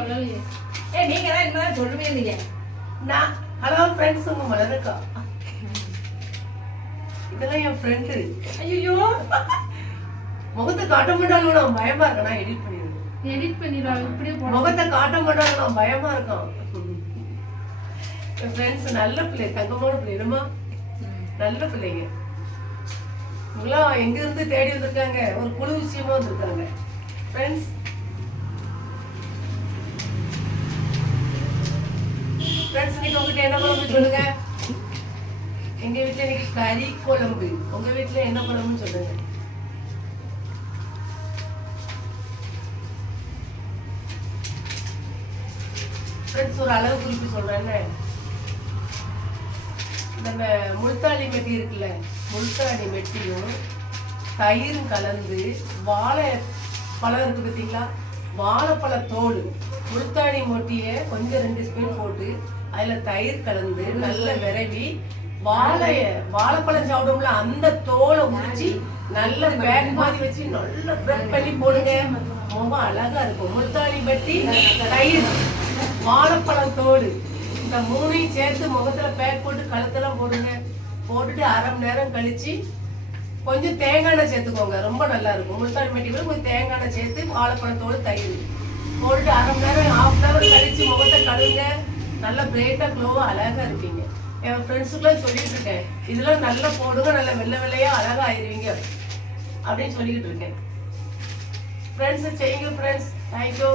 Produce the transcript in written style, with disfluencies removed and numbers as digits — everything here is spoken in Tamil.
சொல்லலையே. நீங்க தான் இனிமேதான் சொல்லவே இல்லையே. நான் ஹலோ ஃப்ரெண்ட்ஸ், உங்க மலருக்கா. இதெல்லாம் என் ஃப்ரெண்டு. ஐயோ, முகத்தை காட்ட மாட்டாலும் நான் பயமா இருக்கேன். நான் எடிட் பண்ணிடுவேன். எடிட் பண்ணிடுவாங்க. இப்படியே போட முகத்தை காட்ட மாட்டாலும் நான் பயமா இருக்கேன். என் ஃப்ரெண்ட்ஸ் நல்ல பிள்ளை, தங்கமான பிள்ளைமா, நல்ல பிள்ளைங்க. இவங்களாம் எங்க இருந்து தேடி வந்திருக்காங்க, ஒரு குழு விஷயமா வந்திருக்காங்க. ஃப்ரெண்ட்ஸ் இன்னைக்கு உங்ககிட்ட என்ன குழம்பு சொல்லுங்க. எங்க வீட்டுல இன்னைக்கு கறி குழம்பு. உங்க வீட்டுல என்ன குழம்புன்னு சொல்லுங்க. ஃப்ரெண்ட்ஸ் ஒரு அளவு குறிப்பு சொல்றேன்னு, நம்ம முல்தானி மெட்டி இருக்குல்ல, முல்தானி மெட்டியும் தயிரும் கலந்து, வாழை பழம் இருக்கு பார்த்தீங்களா, வாழைப்பழத்தோடு முல்தானி மொட்டிய கொஞ்சம் 2 ஸ்பூன் போட்டு அதுல தயிர் கலந்து நல்ல விரவி, வாழைப்பழம் சாப்பிடும்ல அந்த தோலை உரிச்சு நல்ல பேக் மாதிரி வச்சு நல்ல பிரட் பண்ணி போடுங்க. முகம் அழகா இருக்கும். முல்தானி மெட்டி, தயிர், வாழைப்பழத்தோடு இந்த 3ஐயும் சேர்த்து முகத்துல பேக் போட்டு கழுத்தெல்லாம் போடுங்க. போட்டுட்டு அரை மணி நேரம் கழிச்சு கொஞ்சம் தேங்காய் எண்ணெய் சேர்த்துக்கோங்க. ரொம்ப நல்லா இருக்கும். முல்தானி மெட்டி கூட கொஞ்சம் தேங்காய் எண்ணெய் சேர்த்து வாழைப்பழத்தோடு தயிர் போட்டுட்டு அரை மணி நேரம், 1/2 hour கழிச்சு முகத்தை கழுவுங்க. நல்ல பிரைட்டா க்ளோவா அழகா இருப்பீங்க. என் ஃப்ரெண்ட்ஸுக்குலாம் சொல்லிட்டு இருக்கேன், இதெல்லாம் நல்லா போடுங்க, நல்ல வெள்ளை வெள்ளையா அழகா ஆயிருவீங்க அப்படின்னு சொல்லிக்கிட்டு இருக்கேன். ஃப்ரெண்ட்ஸ் செய்யுங்க ஃப்ரெண்ட்ஸ். தேங்க்யூ.